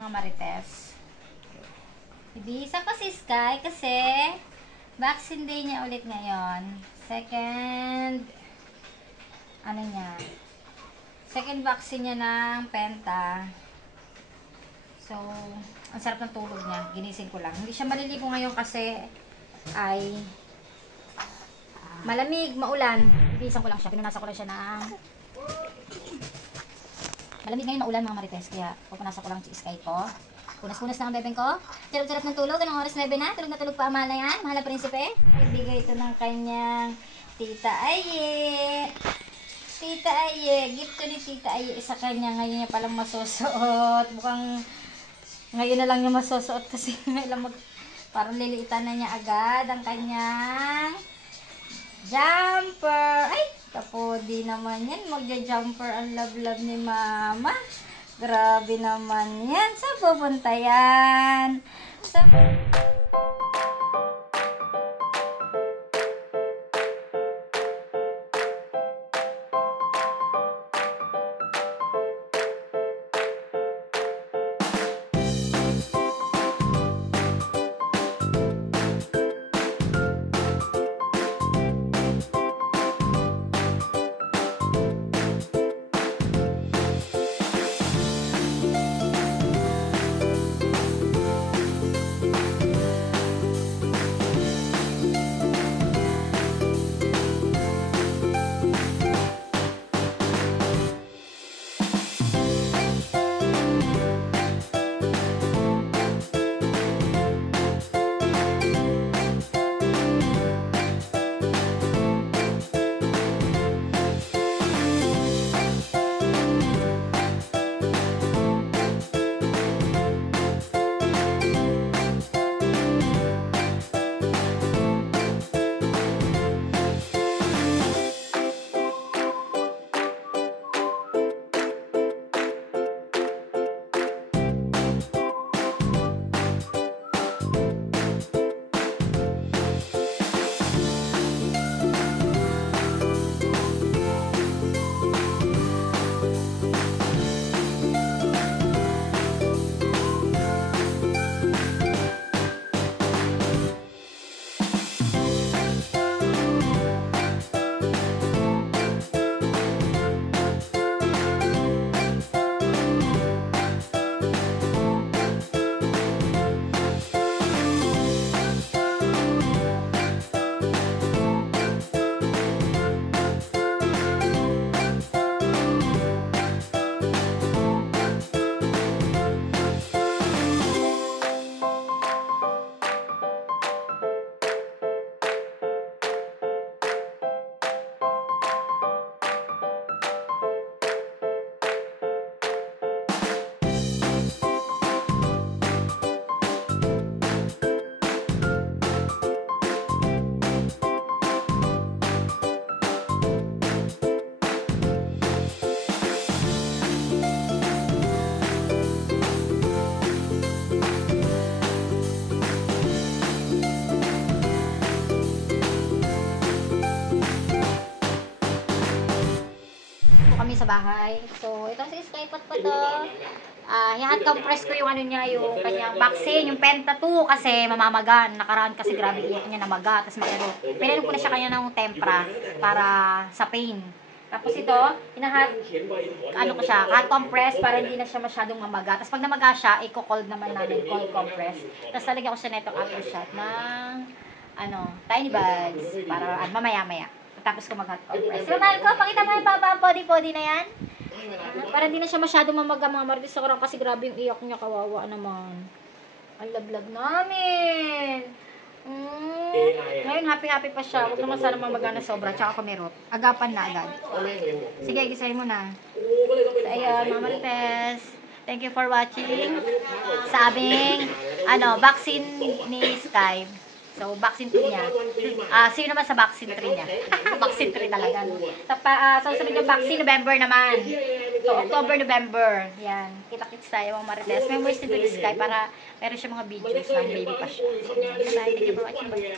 Mga Marites. Ibisa ko si Sky kasi vaccine day niya ulit ngayon. Second vaccine niya ng Penta. So, ang sarap ng tulog niya. Ginising ko lang. Hindi siya maliligo ngayon kasi ay malamig, maulan. Ibisan ko lang siya. Pinunasan ko lang siya ng malamig ngayon, maulan mga Marites. Kaya pupunasan ko lang si Sky ko. Punas-punas na ang bebeng ko. Sarap-sarap ng tulog. Anong oras 9 na? Tulog na tulog pa ang mahal na yan. Mahal na prinsipe. Ibigay ito ng kanyang Tita Aye. Tita Aye. Gift to ni Tita Aye. Isa kanya. Ngayon niya palang masusuot. Mukhang ngayon na lang niya masusuot kasi parang liliitan na niya agad ang kanyang jumper. Ay! Kapodi naman yan. Magja-jumper ang love-love ni Mama. Grabe naman yan. Saan pupunta yan? Kami sa bahay. So, ito si Sky Pot po to. Yan, compress ko yung ano niya, yung kanyang vaccine, yung Penta 2 kasi mamamaga. Nakaraan kasi grabe iyak niya namaga. Tapos pinainom ko na siya kanya ng tempra para sa pain. Tapos ito, ko siya, hot compress para hindi na siya masyadong mamaga. Tapos pag namaga siya, i-cold naman namin, cold compress. Tapos talagyan ko siya netong aftershot ng tiny buds para mamaya-maya. Tapos ko mag-hot compress. So, mahal ko, pakita mo yung baba ang body na yan. Para hindi na siya masyadong mamaga mga Marites sa karang kasi grabe yung iyak niya, kawawa naman. Ang love-love namin. Ngayon, happy-happy pa siya. Huwag naman sana mamaga na sobra. Tsaka kumirot. Agapan na agad. Sige, gisahin mo na. So, ayun, mga Marites. Thank you for watching sa aming vaccine ni Sky. So, vaccine 2 niya. Sino naman sa vaccine 3 niya? Vaccine 3 talaga. So, sunod yung vaccine, November naman. So, October, November. Yan. Kita-kits tayo mga Marites. Memories ni Sky para meron siya mga videos ng baby pa siya. So, thank you for watching.